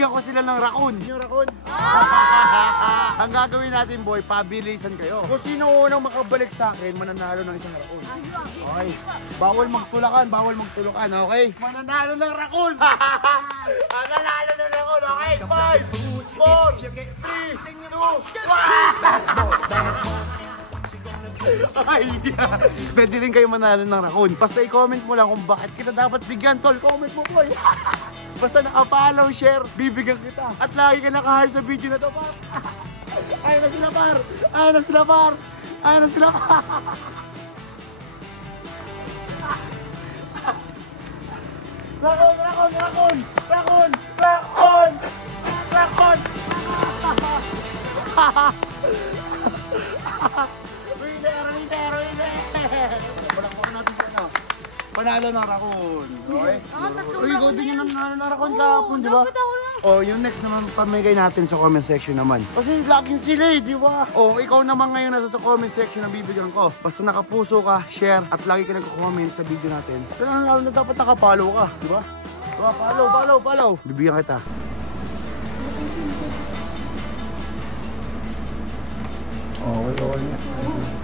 bibigyan ko sila ng raccoon. Yung raccoon? Ang gagawin natin, boy, pabilisan kayo. Kung sino unang makabalik sa akin, mananalo ng isang raccoon. Okay. Bawal magtulakan, okay? Mananalo ng raccoon. Mananalo ng raccoon, okay? 5, 4, 3, 2, 1. Ay, pwede rin kayo manalo ng raccoon. Basta i-comment mo lang kung bakit kita dapat bigyan, tol. Comment mo, boy. Basta naka-follow, share, bibigyan kita. At lagi ka naka-heart sa video na to, par. Ayun na sila, par. Ayun na sila, par. Ayun na sila, par. Raccoon, raccoon, raccoon. Raccoon, raccoon. Raccoon. Winner. Walang muna natin sa ano. Panalo ng raccoon. Okay? Uy, ikaw din yung nanalo ng raccoon kahapon, di ba? Oh, yung next naman pamigay natin sa comment section naman. Kasi laging sila eh, di ba? Oh, ikaw naman ngayon nasa sa comment section na bibigyan ko. Basta nakapuso ka, share, at lagi ka nagko-comment sa video natin. Kailangan lalo na dapat nakapollow ka, di ba? Diba? Follow. Bibigyan kita. Okay.